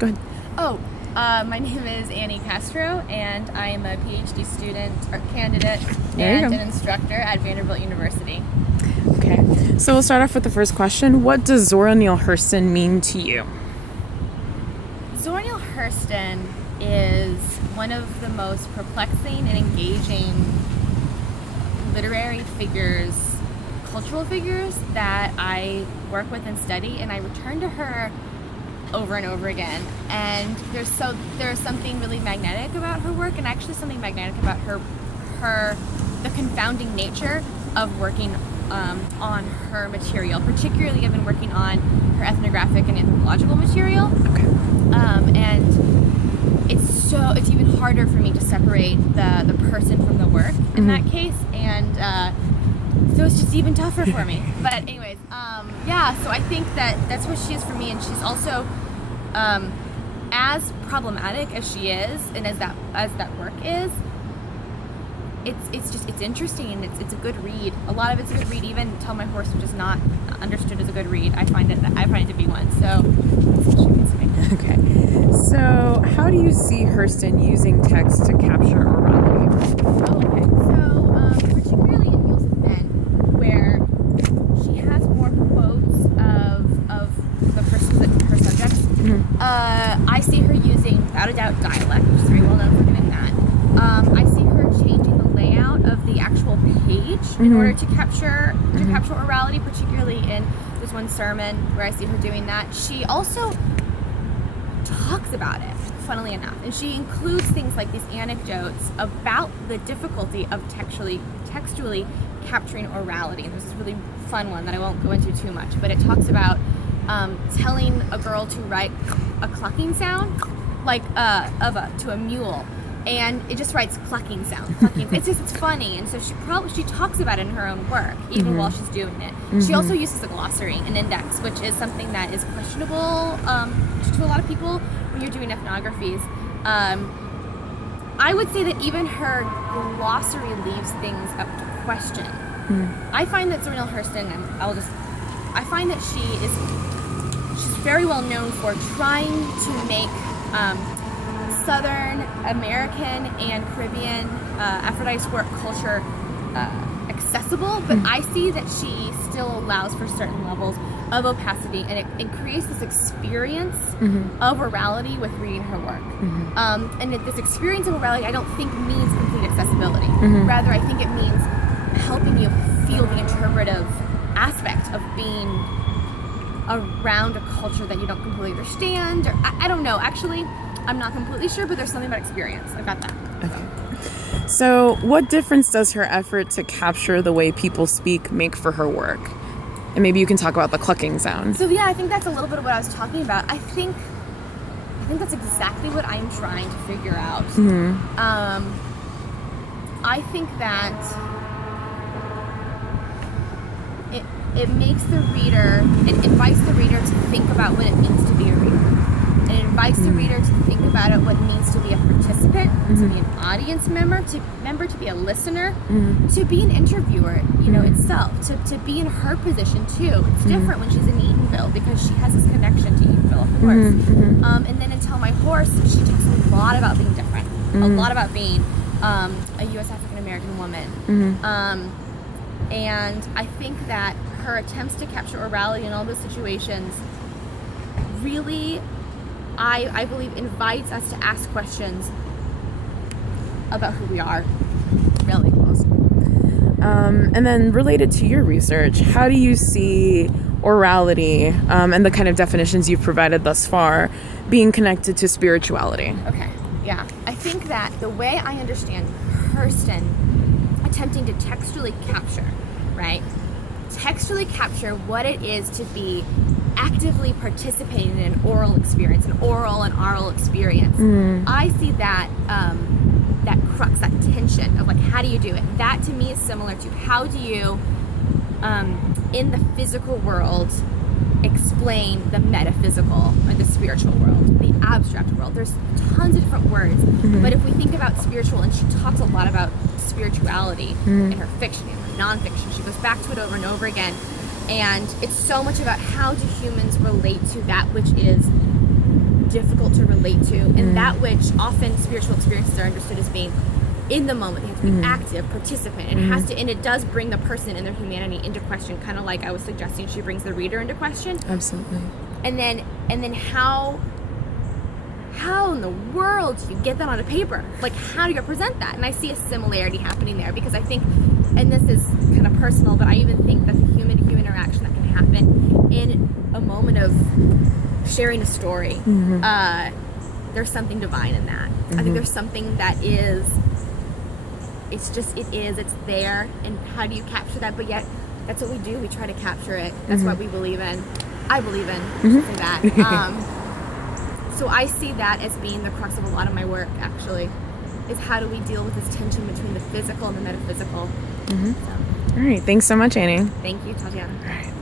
Go ahead. My name is Annie Castro, and I am a PhD student or candidate There and you go. an instructor at Vanderbilt University. Okay. So we'll start off with the first question. What does Zora Neale Hurston mean to you? Zora Neale Hurston is one of the most perplexing and engaging literary figures, cultural figures that I work with and study, and I return to her over and over again. And there's something really magnetic about her work, and actually something magnetic about the confounding nature of working on her material. Particularly, I've been working on her ethnographic and anthropological material. Okay. And it's even harder for me to separate the person from the work in that case, and so it's just even tougher for me. But anyways, so I think that's what she is for me, and she's also as problematic as she is, and as that work is. It's interesting, and it's a good read. A lot of it's a good read. Even Tell My Horse, which is not understood as a good read, I find it to be one. So that's what she means to me. Okay. So how do you see Hurston using text to capture orality? Okay. So particularly in Mules of Men, where she has more quotes of the persons, her subjects. I see her using, without a doubt, dialect, which is very well known for doing that. I see her changing the layout of the actual page in order to capture orality, particularly in there's one sermon where I see her doing that. She also talks about it, funnily enough, and she includes things like these anecdotes about the difficulty of textually capturing orality. And there's this really fun one that I won't go into too much, but it talks about telling a girl to write a clucking sound, like to a mule, and it just writes clucking sound. It's funny, and so she talks about it in her own work, even while she's doing it. She also uses a glossary, an index, which is something that is questionable to a lot of people when you're doing ethnographies. I would say that even her glossary leaves things up to question. I find that Zora Neale Hurston, I find that she's very well known for trying to make Southern American and Caribbean Aphrodite's work culture accessible, but I see that she still allows for certain levels of opacity, and it creates this experience of orality with reading her work. And this experience of orality, I don't think means complete accessibility. Rather, I think it means helping you feel the interpretive aspect of being around a culture that you don't completely understand, or I don't know. Actually, I'm not completely sure, but there's something about experience. I've got that. Okay. So what difference does her effort to capture the way people speak make for her work? And maybe you can talk about the clucking sound. So yeah, I think that's a little bit of what I was talking about. I think that's exactly what I'm trying to figure out. I think that it makes the reader, it invites the reader to think about what it means to be a reader. It invites the reader to think about it, what it means to be a participant, to be an audience member, to be a listener, to be an interviewer, itself, to be in her position too. It's different when she's in Eatonville because she has this connection to Eatonville, of course. And then in Tell My Horse, she talks a lot about being different, a lot about being a U.S. African American woman. And I think that her attempts to capture orality in all those situations really, I believe, invites us to ask questions about who we are, really. Awesome. And then related to your research, how do you see orality and the kind of definitions you've provided thus far being connected to spirituality? Okay, yeah. I think that the way I understand Hurston attempting to textually capture, right? Textually capture what it is to be actively participating in an oral experience, an oral and oral experience. I see that that crux, that tension of like, how do you do it? That to me is similar to how do you, in the physical world, explain the metaphysical or the spiritual world, the abstract world. There's tons of different words, but if we think about spiritual, and she talks a lot about spirituality in her fiction, in her nonfiction, she goes back to it over and over again, and it's so much about how do humans relate to that which is difficult to relate to, and that which often spiritual experiences are understood as being in the moment. They have to be active, participant, and it has to, and it does bring the person and their humanity into question, kind of like I was suggesting she brings the reader into question. Absolutely. And then how in the world do you get that on a paper? Like, how do you present that? And I see a similarity happening there, because I think, and this is kind of personal, but I even think that the human-to-human interaction that can happen in a moment of sharing a story, there's something divine in that. I think there's something that is, it's there, and how do you capture that? But yet, that's what we do. We try to capture it. That's what we believe in. I believe in. I should say that. So I see that as being the crux of a lot of my work, actually, is how do we deal with this tension between the physical and the metaphysical. So. All right. Thanks so much, Annie. Thank you, Tatiana. All right.